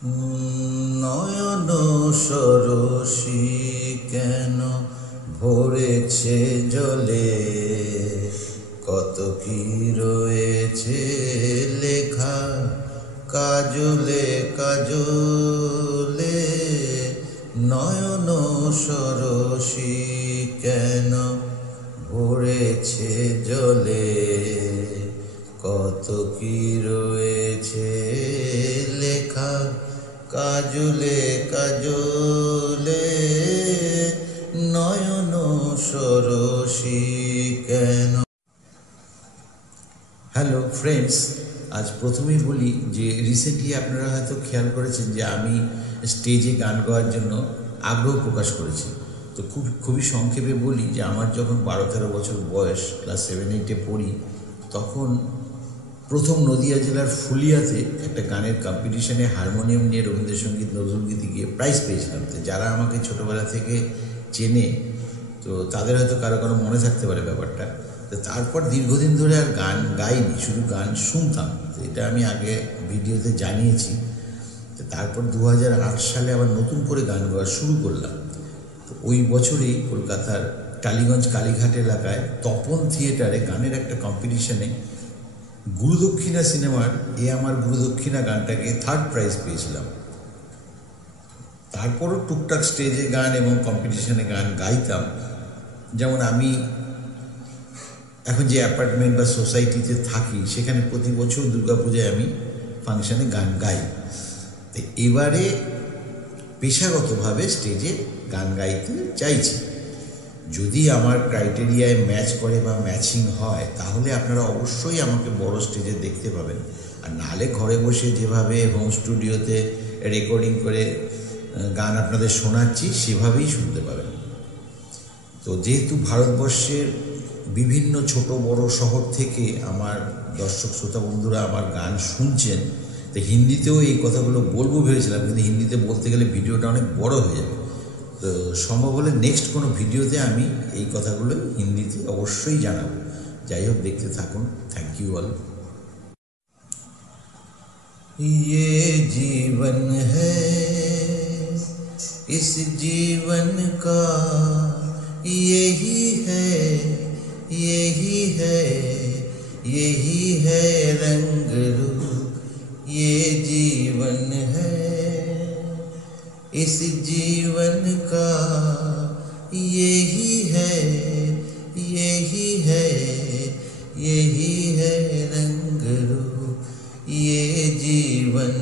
নয়ন সরসী কেন ভরেছে জলে, কত কি রয়েছে লেখা কাজলে কাজলে। নয়ন সরসী কেন ভরেছে জলে, কত কি রয়েছে লেখা কাজলে কাজলে। নয়ন সরসী কেন। হ্যালো ফ্রেন্ডস, আজ প্রথমেই বলি যে রিসেন্টলি আপনারা হয়তো খেয়াল করেছেন যে আমি স্টেজে গান গাওয়ার জন্য আগ্রহ প্রকাশ করেছি। তো খুবই সংক্ষেপে বলি যে আমার যখন 12-13 বছর বয়স, ক্লাস 7-8-এ পড়ি, তখন প্রথম নদিয়া জেলার ফুলিয়াতে একটা গানের কম্পিটিশনে হারমোনিয়াম নিয়ে রবীন্দ্রসঙ্গীত নজরুলগীতি গিয়ে প্রাইজ পেয়েছিলাম। তো যারা আমাকে ছোটোবেলা থেকে চেনে, তো তাদের হয়তো কারো কারো মনে থাকতে পারে ব্যাপারটা। তো তারপর দীর্ঘদিন ধরে আর গান গাইনি, শুধু গান শুনতাম। তো এটা আমি আগে ভিডিওতে জানিয়েছি। তো তারপর 2008 সালে আবার নতুন করে গান গাওয়া শুরু করলাম। তো ওই বছরেই কলকাতার টালিগঞ্জ কালীঘাট এলাকায় তপন থিয়েটারে গানের একটা কম্পিটিশনে গুরুদক্ষিণা সিনেমার এ আমার গুরুদক্ষিণা গানটাকে 3rd প্রাইজ পেয়েছিলাম। তারপরও টুকটাক স্টেজে গান এবং কম্পিটিশনে গান গাইতাম। যেমন আমি এখন যে অ্যাপার্টমেন্ট বা সোসাইটিতে থাকি, সেখানে প্রতি বছর দুর্গাপূজায় আমি ফাংশনে গান গাই। তো এবারে পেশাগতভাবে স্টেজে গান গাইতে চাইছি। যদি আমার ক্রাইটেরিয়ায় ম্যাচ করে বা ম্যাচিং হয়, তাহলে আপনারা অবশ্যই আমাকে বড় স্টেজে দেখতে পাবেন। আর নাহলে ঘরে বসে যেভাবে হোম স্টুডিওতে রেকর্ডিং করে গান আপনাদের শোনাচ্ছি, সেভাবেই শুনতে পাবেন। তো যেহেতু ভারতবর্ষের বিভিন্ন ছোট বড় শহর থেকে আমার দর্শক শ্রোতা বন্ধুরা আমার গান শুনছেন, তো হিন্দিতেও এই কথাগুলো বলবো ভেবেছিলাম, কিন্তু হিন্দিতে বলতে গেলে ভিডিওটা অনেক বড় হয়ে যাবে। তো সম্ভব হলে নেক্সট কোনো ভিডিওতে আমি এই কথাগুলো হিন্দিতে অবশ্যই জানাবো। যাই হোক, দেখতে থাকুন। Thank you all. ये जीवन है, इस जीवन का यही है, यही है, यही है रंग रूप, ये जीवन है। इस जीवन का यही है, यही है, यही है रंग रूप, ये जीवन